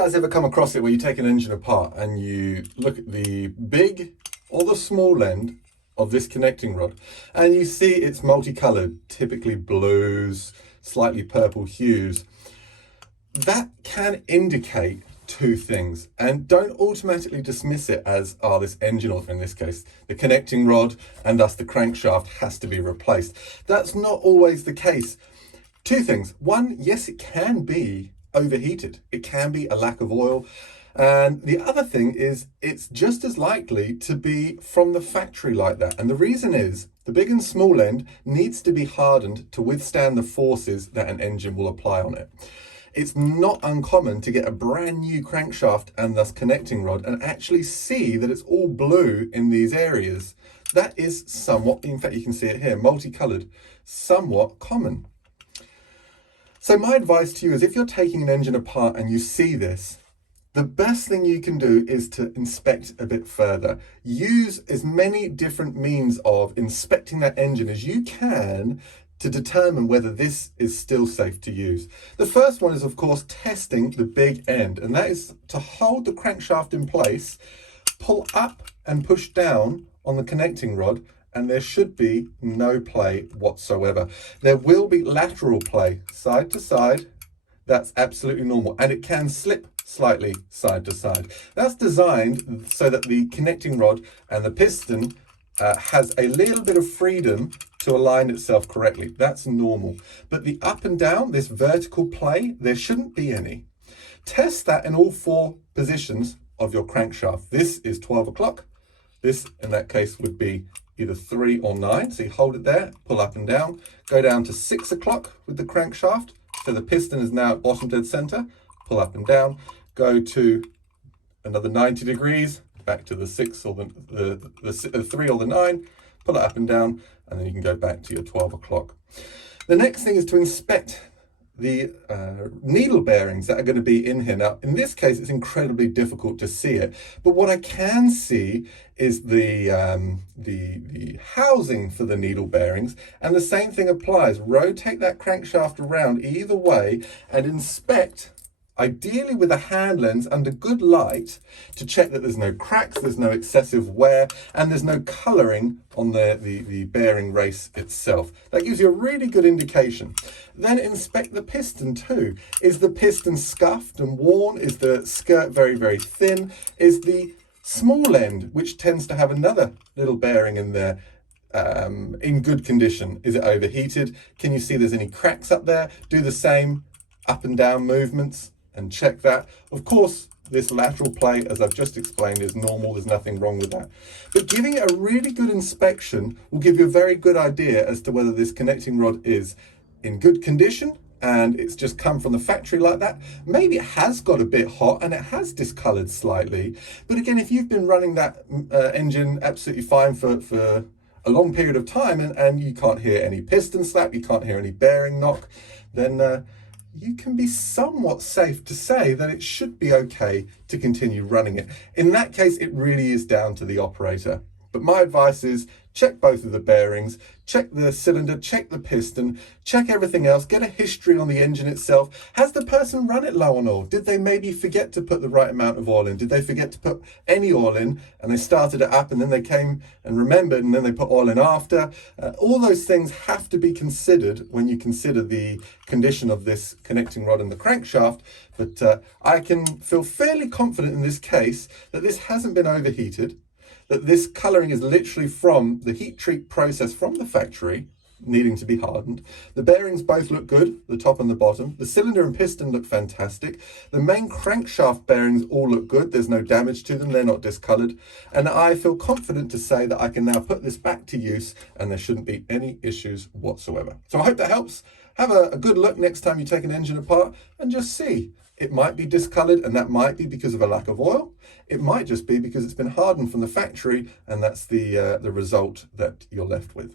guys ever come across it where you take an engine apart and you look at the big or the small end of this connecting rod and you see it's multicolored, typically blues, slightly purple hues? That can indicate two things, and don't automatically dismiss it as, oh, this engine, or in this case, the connecting rod and thus the crankshaft has to be replaced. That's not always the case. Two things. One, yes, it can be overheated. It can be a lack of oil. And the other thing is it's just as likely to be from the factory like that. And the reason is the big and small end needs to be hardened to withstand the forces that an engine will apply on it. It's not uncommon to get a brand new crankshaft and thus connecting rod and actually see that it's all blue in these areas. That is somewhat, in fact you can see it here, multicolored, somewhat common. So my advice to you is if you're taking an engine apart and you see this, the best thing you can do is to inspect a bit further. Use as many different means of inspecting that engine as you can to determine whether this is still safe to use. The first one is, of course, testing the big end, and that is to hold the crankshaft in place, pull up and push down on the connecting rod, and there should be no play whatsoever. There will be lateral play, side to side. That's absolutely normal, and it can slip slightly side to side. That's designed so that the connecting rod and the piston has a little bit of freedom to align itself correctly. That's normal. But the up and down, this vertical play, there shouldn't be any. Test that in all four positions of your crankshaft. This is 12 o'clock. This, in that case, would be either 3 or 9. So you hold it there, pull up and down, go down to 6 o'clock with the crankshaft. So the piston is now at bottom dead center, pull up and down, go to another 90 degrees, back to the 6 or the 3 or the 9, pull it up and down, and then you can go back to your 12 o'clock. The next thing is to inspect the needle bearings that are going to be in here. Now, in this case, it's incredibly difficult to see it, but what I can see is the housing for the needle bearings, and the same thing applies. Rotate that crankshaft around either way and inspect, ideally with a hand lens under good light, to check that there's no cracks, there's no excessive wear, and there's no colouring on the bearing race itself. That gives you a really good indication. Then inspect the piston too. Is the piston scuffed and worn? Is the skirt very, very thin? Is the small end, which tends to have another little bearing in there, in good condition? Is it overheated? Can you see there's any cracks up there? Do the same up and down movements and check that. Of course, this lateral play, as I've just explained, is normal. There's nothing wrong with that. But giving it a really good inspection will give you a very good idea as to whether this connecting rod is in good condition and it's just come from the factory like that. Maybe it has got a bit hot and it has discolored slightly. But again, if you've been running that engine absolutely fine for a long period of time and you can't hear any piston slap, you can't hear any bearing knock, then you can be somewhat safe to say that it should be okay to continue running it. In that case, it really is down to the operator. But my advice is check both of the bearings, check the cylinder, check the piston, check everything else, get a history on the engine itself. Has the person run it low on oil? Did they maybe forget to put the right amount of oil in? Did they forget to put any oil in and they started it up and then they came and remembered and then they put oil in after? All those things have to be considered when you consider the condition of this connecting rod and the crankshaft. But I can feel fairly confident in this case that this hasn't been overheated, that this colouring is literally from the heat treat process from the factory, needing to be hardened. The bearings both look good, the top and the bottom. The cylinder and piston look fantastic. The main crankshaft bearings all look good. There's no damage to them. They're not discoloured. And I feel confident to say that I can now put this back to use and there shouldn't be any issues whatsoever. So I hope that helps. Have a good look next time you take an engine apart and just see. It might be discoloured and that might be because of a lack of oil. It might just be because it's been hardened from the factory and that's the result that you're left with.